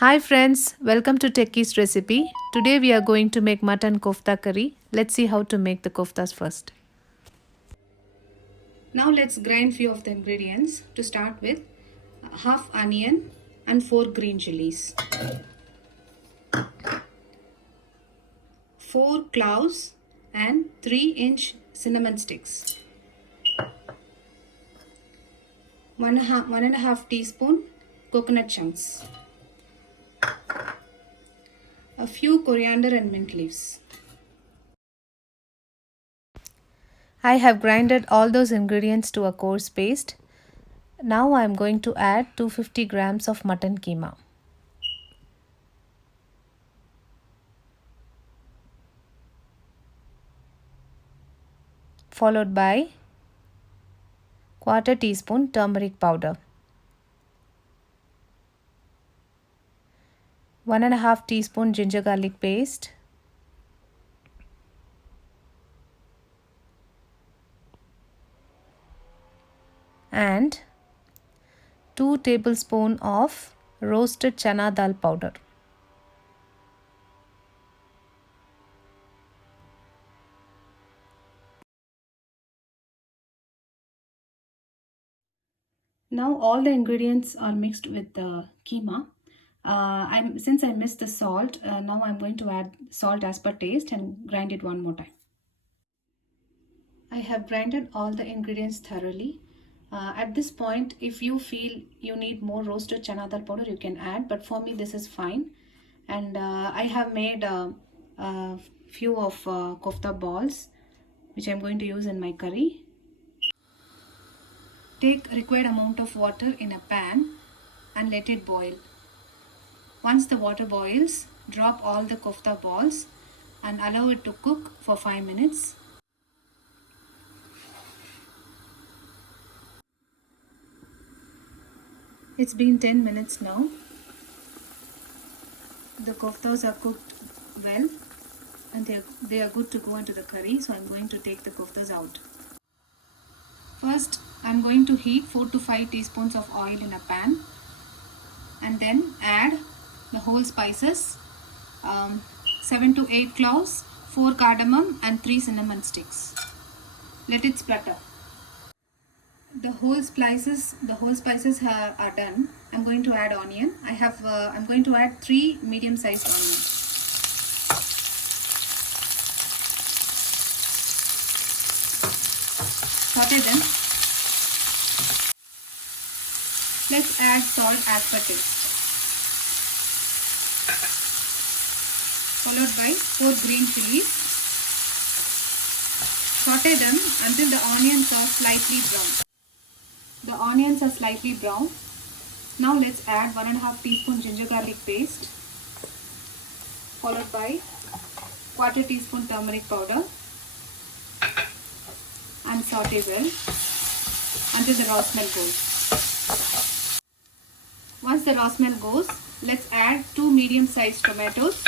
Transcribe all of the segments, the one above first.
Hi friends, welcome to Techies recipe. Today we are going to make mutton kofta curry. Let's see how to make the koftas first. Now let's grind few of the ingredients. To start with, half onion and 4 green chillies, 4 cloves and 3-inch cinnamon sticks, 1.5 teaspoon coconut chunks, a few coriander and mint leaves. I have grinded all those ingredients to a coarse paste. Now I am going to add 250 grams of mutton keema, followed by quarter teaspoon turmeric powder, 1.5 teaspoon ginger garlic paste, and 2 tablespoons of roasted chana dal powder. Now all the ingredients are mixed with the keema. Since I missed the salt, now I'm going to add salt as per taste and grind it one more time. I have grinded all the ingredients thoroughly. At this point, if you feel you need more roasted chana dal powder, you can add, but for me this is fine. And I have made a few of kofta balls which I'm going to use in my curry. Take required amount of water in a pan and let it boil. Once the water boils, drop all the kofta balls and allow it to cook for 5 minutes. It's been 10 minutes now. The koftas are cooked well and they are good to go into the curry, so I'm going to take the koftas out. First, I'm going to heat 4 to 5 teaspoons of oil in a pan and then add the whole spices, 7 to 8 cloves, 4 cardamom and 3 cinnamon sticks. Let it splutter. The whole spices are done. I'm going to add onion. I'm going to add 3 medium-sized onions. Saute them. Let's add salt as per taste, followed by 4 green chillies. Saute them until the onions are slightly brown. The onions are slightly brown. Now let's add 1.5 teaspoon ginger garlic paste, followed by quarter teaspoon turmeric powder, and saute well until the raw smell goes. Once the raw smell goes, let's add 2 medium-sized tomatoes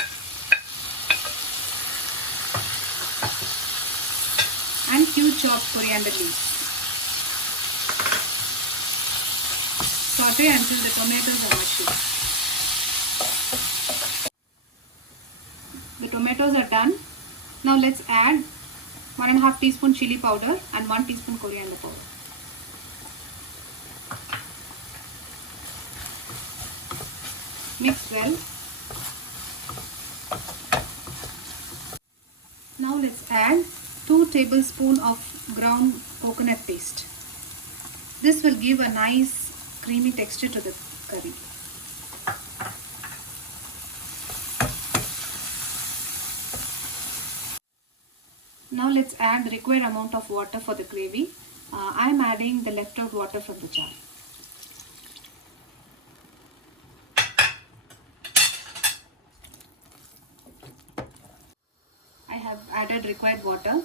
and few chopped coriander leaves. Saute until the tomatoes are mushy. The tomatoes are done. Now let's add 1.5 teaspoon chilli powder and 1 teaspoon coriander powder. Mix well. Now let's add 2 tablespoons of ground coconut paste. This will give a nice creamy texture to the curry. Now let's add the required amount of water for the gravy. I am adding the leftover water from the jar. I have added required water.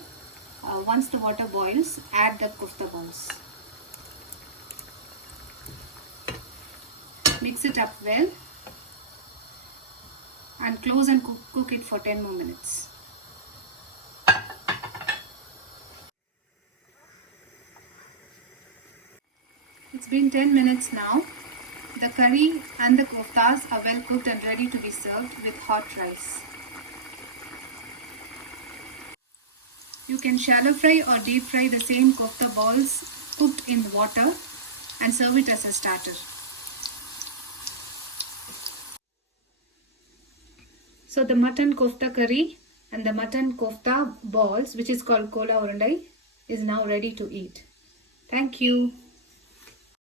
Once the water boils, add the kofta balls. Mix it up well and close and cook it for 10 more minutes. It's been 10 minutes now. The curry and the koftas are well cooked and ready to be served with hot rice. You can shallow fry or deep fry the same kofta balls cooked in water and serve it as a starter. So the mutton kofta curry and the mutton kofta balls, which is called Kola Urundai, is now ready to eat. Thank you.